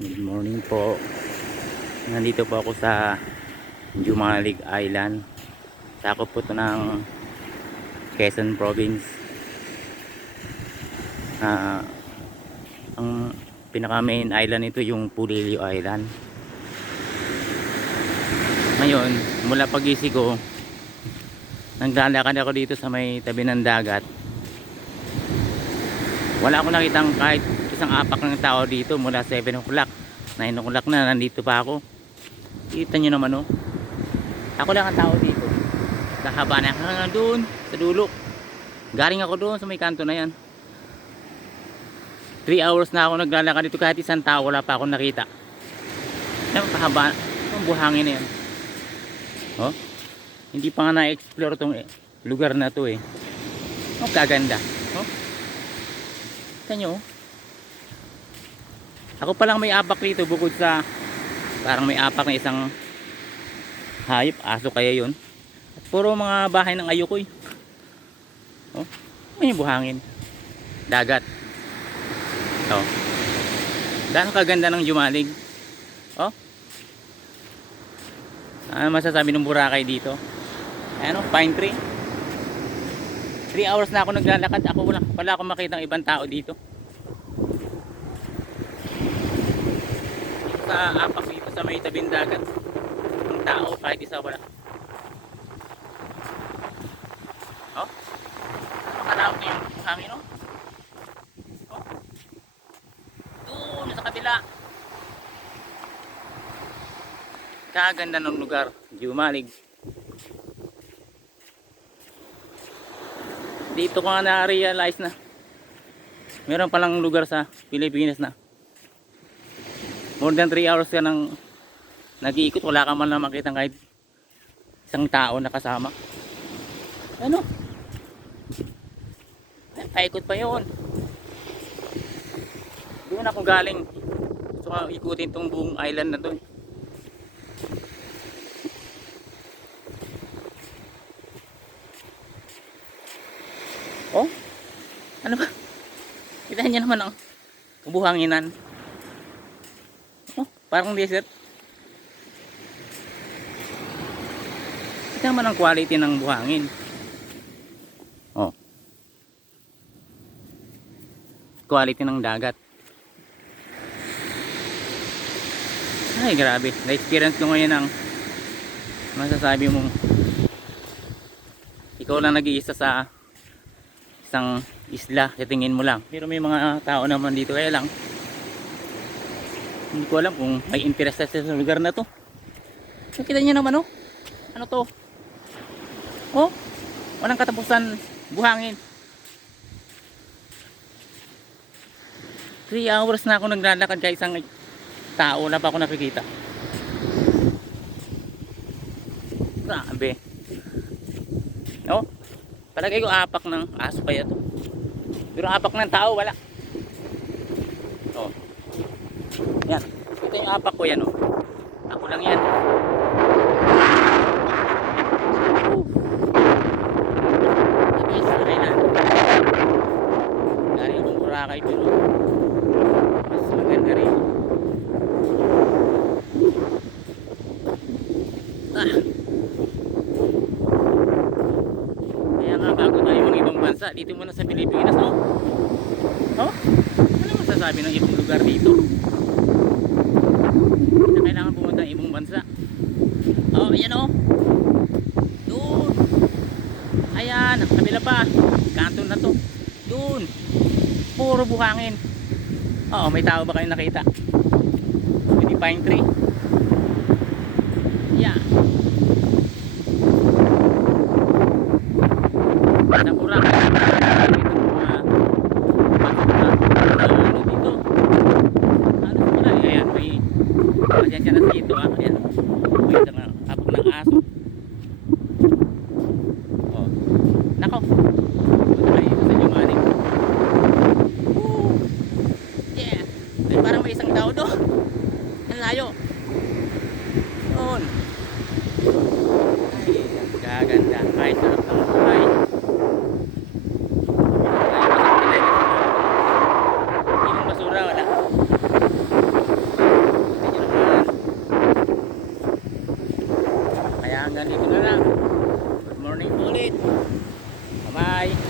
Good morning po. Nandito po ako sa Jumalig Island. Sakop po ito ng Quezon Province. Ang pinaka main island ito yung Pulilio Island. Ngayon, mula pagising ko, naglalakad ako dito sa may tabi ng dagat. Wala akong nakitang kahit isang apak ng tao dito mula 7 o'clock. 9 o'clock na, nandito pa ako. Kita nyo naman, oh. Ako lang ang tao dito. Kahaba na hanggang doon sa dulo. Galing ako doon sa may kanto na yan. 3 hours na ako naglalakad dito, kahit isang tao wala pa akong nakita. Yan, kahaba. Ang buhangin na yan. Oh, hindi pa nga na-explore tong lugar na to eh. Ang kaganda. Oh, kita nyo, oh. Ako pa lang may apak dito bukod sa parang may apak na isang hayop, aso kaya yun. At puro mga bahay ng ayukoy. Oh, may buhangin. Dagat. Oh. Gaano kaganda ng Jumalig. Oh. Ano masasabi ng Boracay dito? Ano, pine tree. 3 hours na ako naglalakad. Ako wala akong makita ng ibang tao dito. Sa apak dito sa may tabing dagat, ang tao kahit isa wala. Oh, nakalawak niya yung hangin, oh. Oh, doon sa kabila. Kaganda ng lugar, Jumalig. Dito ko nga na-realize na meron palang lugar sa Pilipinas na more than 3 hours ka nang nag-iikot, wala ka man lang makita kahit isang tao na kasama. Ano? Paikot pa yun. Doon ako galing. Gusto ko ikutin tong buong island na to. Oh? Ano ba? Kita niyo naman ang buhanginan. Oh, parang desert. Ito naman ang quality ng buhangin. Oh. Quality ng dagat. Ay, grabe. Na-experience ko ngayon ang masasabi mong ikaw lang nag-iisa sa isang isla, tingin mo lang. Pero may mga tao naman dito, kaya lang hindi ko alam kung may interest sa lugar na to. Nakita niyo naman, oh. Ano to? Oh, walang katapusan buhangin. 3 hours na ako naglalakad kay isang tao, wala pa ako nakikita. Grabe. Oh, palagay ko apak ng aso kaya to. Pero apak ng tao wala. Oh. Yan. Ito yung apak ko yan, oh. Ako lang yan. Sabi sa Thailand. Galing akong Boracay pero mas maganda rin. Ah. Kaya nga bago tayo mga ibang bansa, dito muna sa Pilipinas, oh. Oh? Ano masasabi ng ibang lugar dito? Hindi na kailangan pumunta ng ibang bansa. Oh, ayan, oh. Doon. Ayan, ang kabila pa. Kanto na to. Doon. Puro buhangin. Oo, may tao ba kayong nakita? Hindi pine tree. Yeah. Sa Boracay. Ano dito? Ano pala? Ayan, may ayan siya na dito. Ayan. May isang apok ng aso. Oh. Nako. Punta kayo sa Jumalig. Woo! Yeah. Ay, parang may isang tao doon. Ang layo. Doon. Ay, gaganda. Ay, sarap ng buhay. Hindi ng basura, wala. dito na lang. Good morning po ulit. Bye bye.